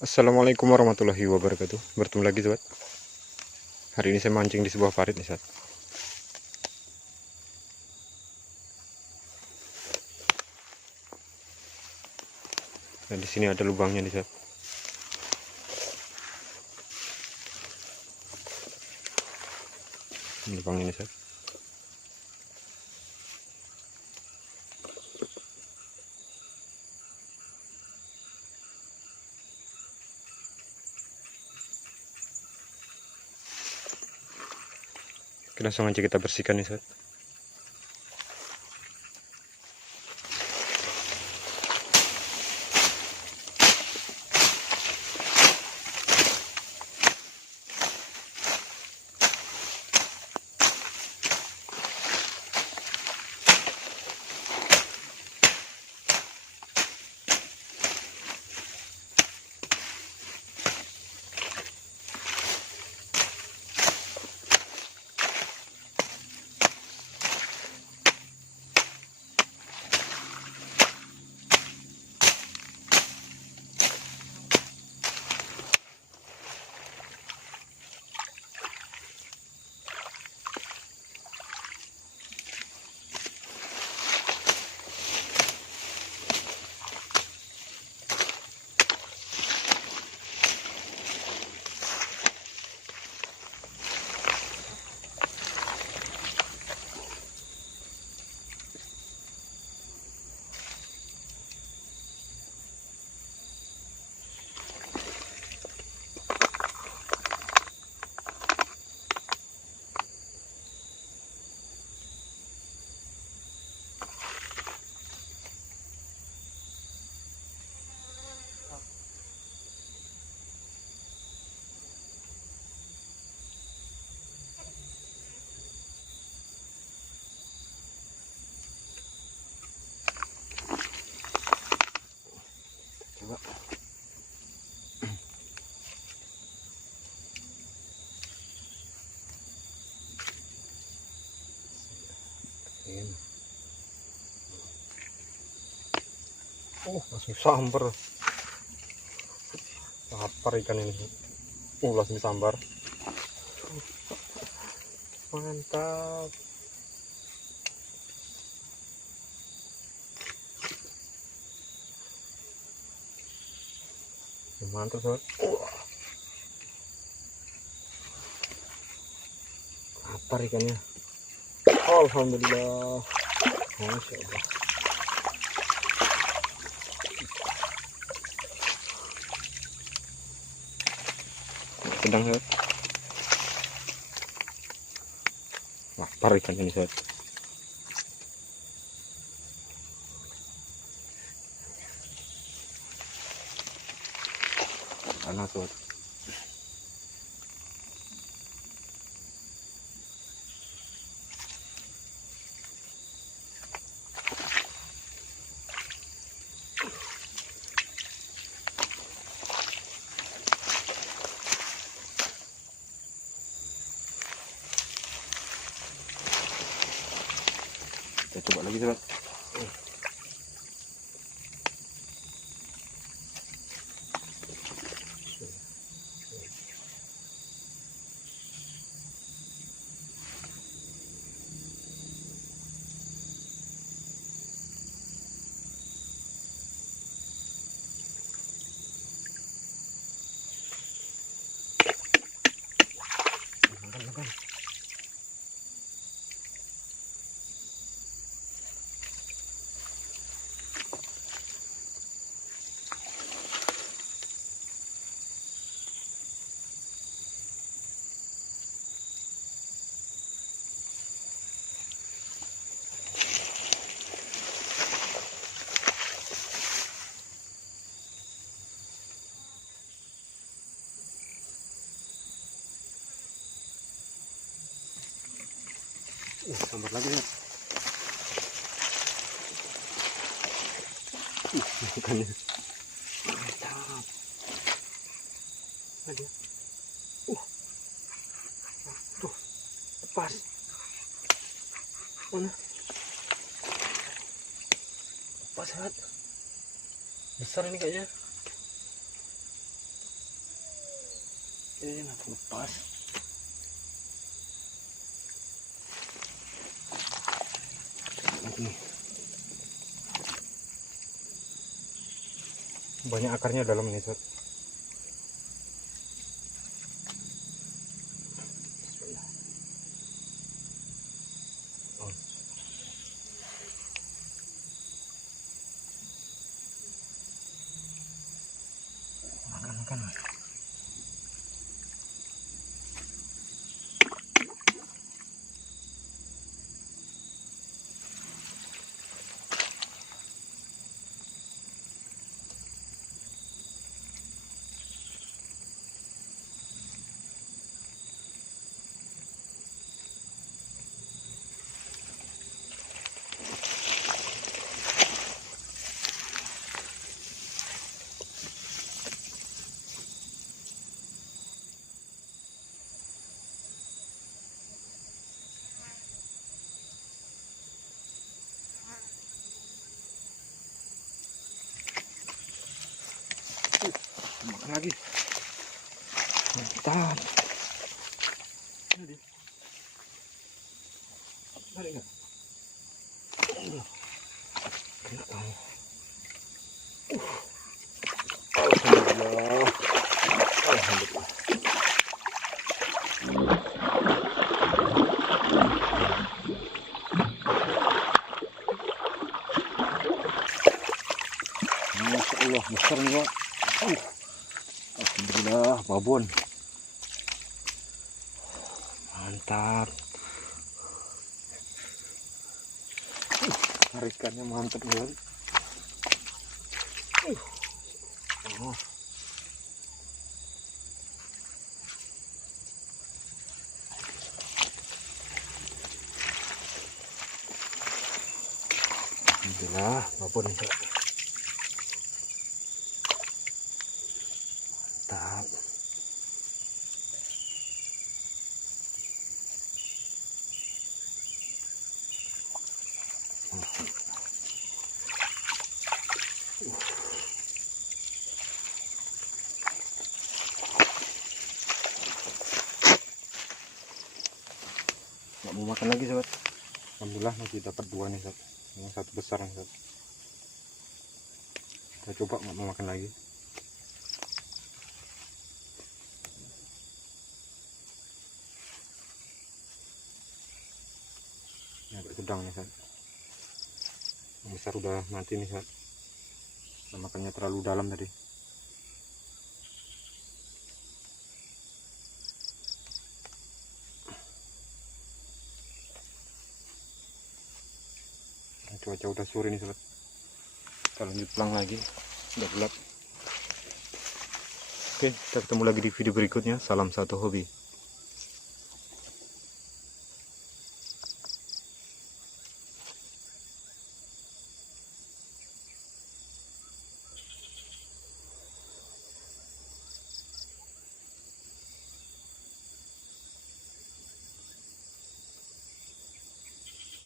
Assalamualaikum warahmatullahi wabarakatuh. Bertemu lagi sobat. Hari ini saya mancing di sebuah parit nih sobat. Dan di sini ada lubangnya nih sobat. Ini lubangnya nih sobat. Oke, langsung aja kita bersihkan nih sobat. Coba. Langsung sambar. Lapar ikan ini. Langsung sambar. Mantap. Mantap sobat. Lapar ikannya. Alhamdulillah. Masya Allah. Sedang sobat. Lapar ikannya nih sobat. Panas sobat. Kita coba lagi sobat. Makan. Sambar lagi ya. Ikannya mantap. Ada. Tuh, lepas. Mana? Lepas banget. Besar ini kayaknya. Lepas. Lagi. Banyak akarnya dalam nih, Sob. Makan. Makan lagi. Mantap. Tarik nggak? Kena kamu. Alhamdulillah. Alhamdulillah. Masya Allah, besar nih, Pak. Alhamdulillah, babon. Mantap. Tarikannya mantap banget. Oh. Alhamdulillah, babon. Mantap. Nggak mau makan lagi, Sobat. Alhamdulillah masih dapat dua nih, Sobat. Yang satu besar nih, Sobat. Kita coba nggak mau makan lagi. Ini agak sedang nih, Sobat. Yang besar udah mati nih, Sobat. Makannya terlalu dalam tadi. Cuaca udah sore nih, Sobat. Kita lanjut pulang lagi, udah gelap. Oke, kita ketemu lagi di video berikutnya. Salam satu hobi.